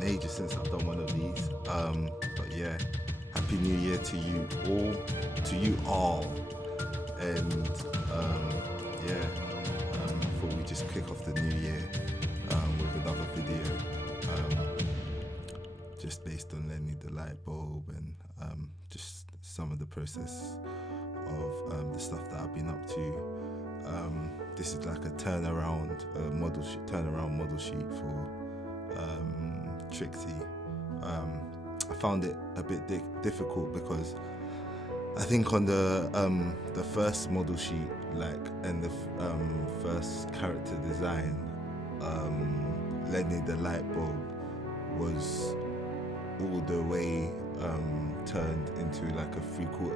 been ages since I've done one of these. But yeah, Happy New Year to you all. And yeah, I thought we'd just kick off the new year with another video, just based on Lenny the light bulb and just some of the process of the stuff that I've been up to. This is like a turnaround model sheet for Trixie. I found it a bit difficult because I think on the first model sheet, like, and the first character design, Lenny the light bulb was all the way turned into like a 3/4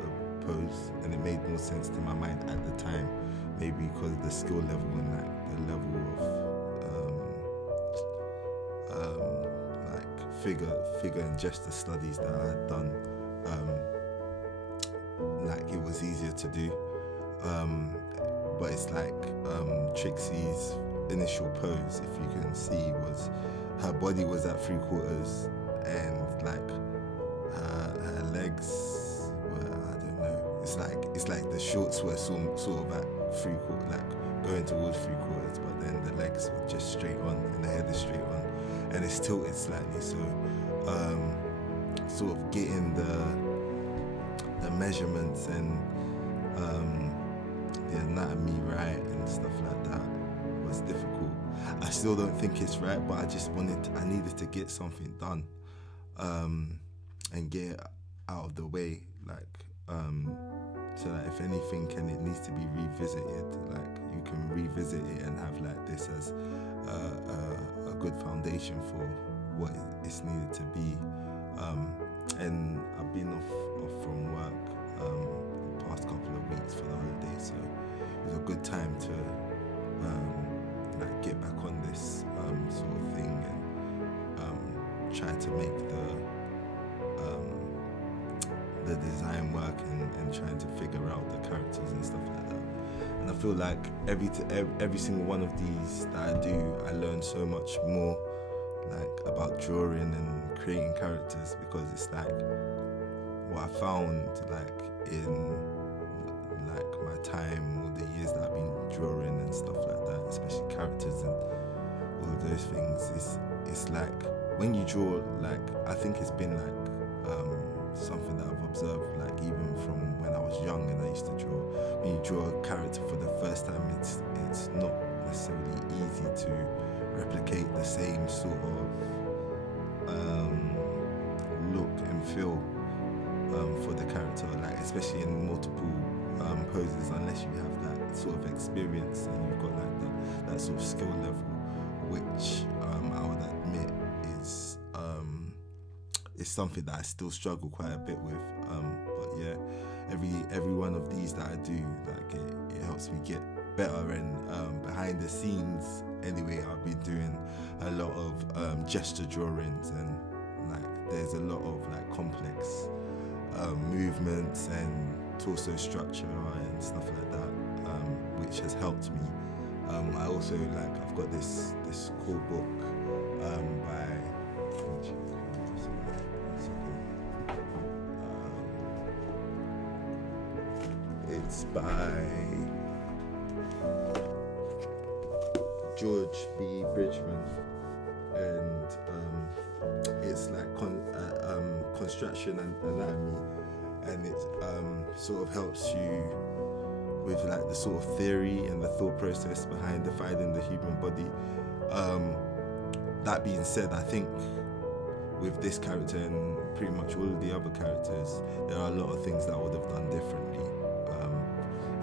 pose, and it made more sense to my mind at the time, maybe because of the skill level and like the level of like figure and gesture studies that I had done. Like it was easier to do, but it's like Trixie's initial pose, if you can see, was her body was at 3/4 and like her legs were, I don't know, it's like the shorts were sort of at 3/4, like going towards 3/4, but then the legs were just straight on and the head is straight on and it's tilted slightly, so sort of getting the measurements and the anatomy right and stuff like that was difficult. I still don't think it's right, but I needed to get something done and get it out of the way, like so that if anything and it needs to be revisited, like you can revisit it and have like this as a good foundation for what it's needed to be. And I've been off from work the past couple of weeks for the holidays, so it was a good time to like get back on this sort of thing and try to make the design work and trying to figure out the characters and stuff like that. And I feel like every single one of these that I do, I learn so much more like about drawing and creating characters, because it's like what I found like in like my time or the years that I've been drawing and stuff like that, especially characters and all of those things, it's like when you draw, like I think it's been like something that I've observed, like even from when I was young and I used to draw. When you draw a character for the first time, it's not necessarily easy to replicate the same sort of look and feel for the character, like especially in multiple poses, unless you have that sort of experience and you've got like that sort of skill level, which I would admit is something that I still struggle quite a bit with. But yeah, every one of these that I do, like it helps me get better. And behind the scenes anyway, I've been doing a lot of gesture drawings, and like there's a lot of like complex movements and torso structure and stuff like that, which has helped me. I also like, I've got this cool book by it's by George B. Bridgman, and it's like construction and anatomy, and it sort of helps you with like the sort of theory and the thought process behind defining the human body. That being said, I think with this character and pretty much all of the other characters, there are a lot of things that I would have done differently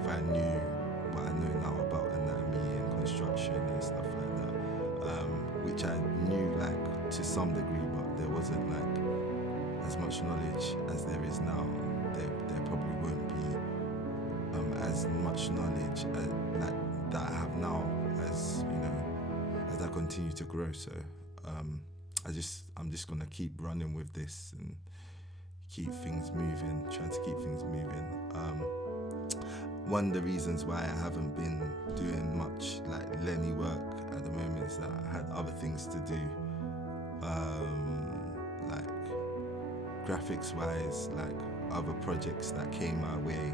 if I knew what I know now about anatomy and construction and stuff like that, which I knew like to some degree, but there wasn't like as much knowledge as there is now. There probably won't be as much knowledge like that I have now, as you know, as I continue to grow. So I'm just gonna keep running with this and keep things moving, trying to keep things moving. One of the reasons why I haven't been doing much like Lenny work at the moment is that I had other things to do. graphics wise, like other projects that came my way,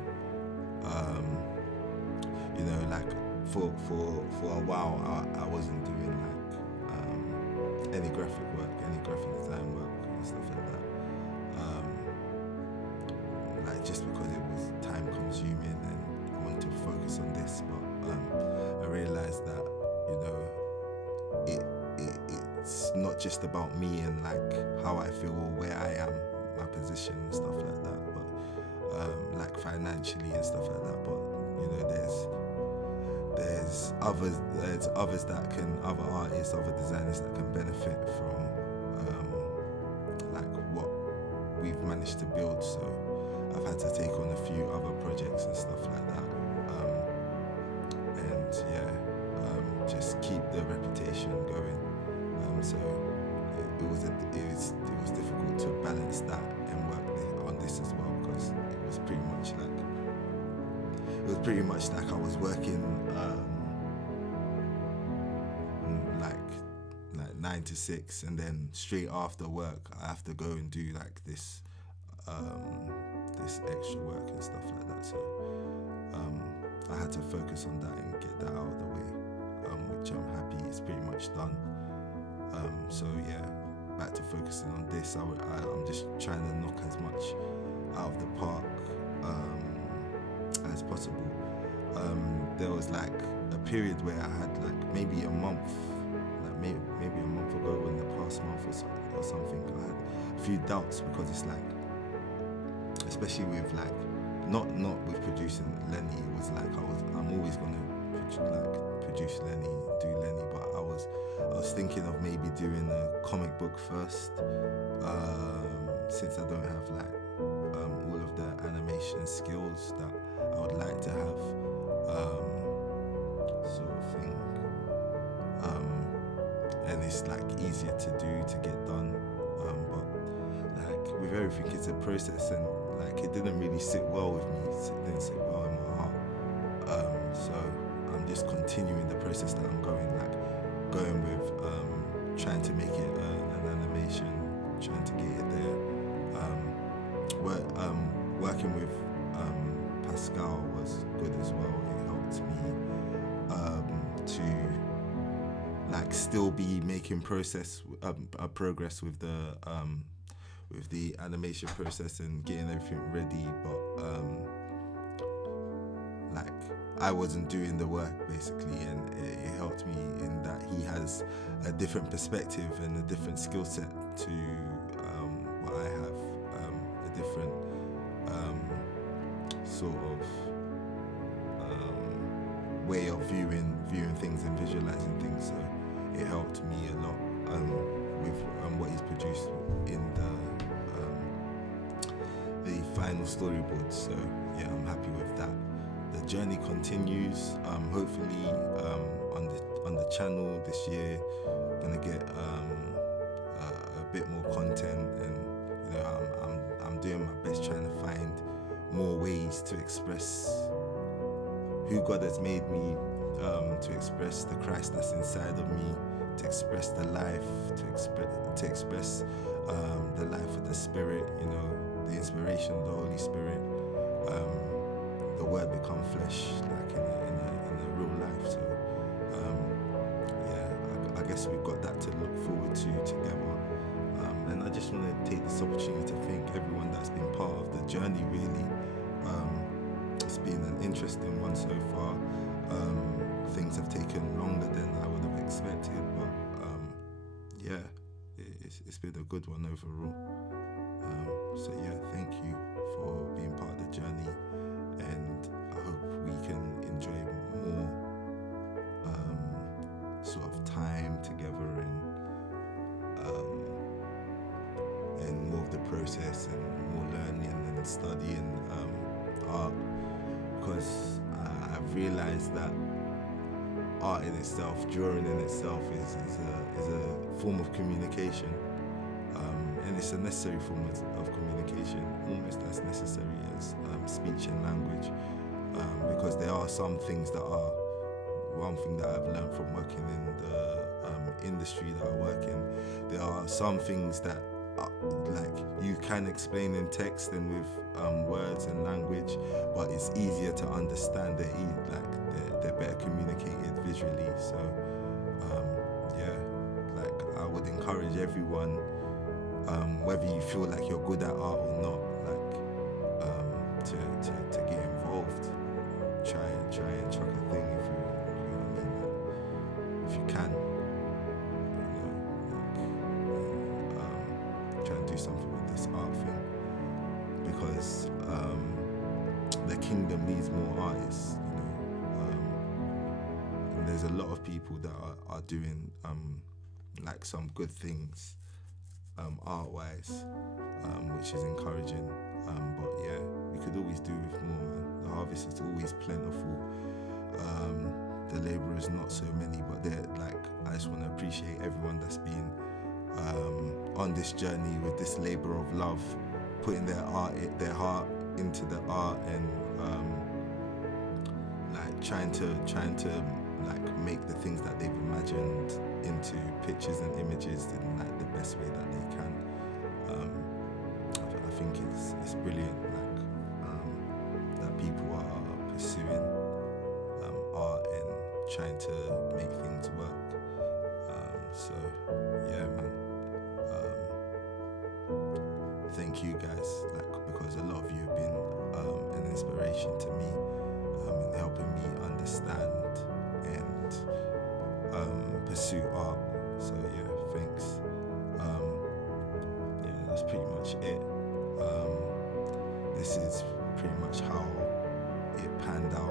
you know, like for a while I wasn't doing like any graphic work, any graphic design work and stuff like that, like just because it was time consuming and I wanted to focus on this. But I realized that, you know, it's not just about me and like how I feel or where I am, my position and stuff like that, but like financially and stuff like that. But you know, there's others that can, other artists, other designers that can benefit from like what we've managed to build. So I've had to take on a few other projects and stuff like that, and just keep the reputation going. So it was difficult to balance that and work on this as well, because it was pretty much like I was working like 9 to 6, and then straight after work I have to go and do like this extra work and stuff like that. So I had to focus on that and get that out of the way, which I'm happy is pretty much done. So yeah, back to focusing on this. I'm just trying to knock as much out of the park as possible. There was like a period where I had like maybe a month, like maybe a month ago, in the past month or something, I had a few doubts, because it's like, especially with like not with producing Lenny, it was like I'm always gonna produce Lenny, do Lenny, but I was thinking of maybe doing a comic book first, since I don't have like all of the animation skills that I would like to have, sort of thing, and it's like easier to do, to get done, but like with everything, it's a process, and like it didn't really sit well with me, it didn't sit well in my heart, so I'm just continuing the process that I'm going with trying to make it an animation, trying to get it there. Working with Pascal was good as well. It helped me to like still be making progress with the animation process and getting everything ready, but like I wasn't doing the work basically, and it helped me in that he has a different perspective and a different skill set to what I have, a different sort of way of viewing things and visualizing things. So it helped me a lot with what he's produced in the final storyboard. So yeah, I'm happy with that. The journey continues. Hopefully on the channel this year, gonna get a bit more content, and you know, I'm doing my best trying to find more ways to express who God has made me, to express the Christ that's inside of me, to express the life, to express the life of the Spirit, you know, the inspiration of the Holy Spirit, the Word become flesh, like in a real life. So I guess we've got that to look forward to together. And I just want to take this opportunity to thank everyone that's been part of the journey, really. It's been an interesting one so far. Things have taken longer than I would have expected, but it's been a good one overall. So yeah, thank you for being part of the journey, and I hope we can enjoy more sort of time together, and more of the process, and more learning and studying art, because I've realized that art in itself, drawing in itself, is a form of communication, and it's a necessary form of communication, almost as necessary as speech and language, because there are some things that are, one thing that I've learned from working in the industry that I work in, there are some things that like you can explain in text and with words and language, but it's easier to understand. They're better communicated visually. So I would encourage everyone, whether you feel like you're good at art or not, to get involved. Try and chuck a thing if you know what I mean. If you can, try and do something with this art thing, because the kingdom needs more artists. And there's a lot of people that are doing some good things art-wise, which is encouraging. But yeah, we could always do with more, man. The harvest is always plentiful. The labourers not so many, but I just want to appreciate everyone that's been on this journey with this labour of love, putting their heart into the art, and trying to make the things that they've imagined into pictures and images in the best way that they can. I think it's brilliant that people are pursuing art and trying to make things work. So yeah, man. Thank you guys, because a lot of you have been an inspiration to me, in helping me understand and pursue art. So yeah, thanks. Yeah, that's pretty much it. This is pretty much how it panned out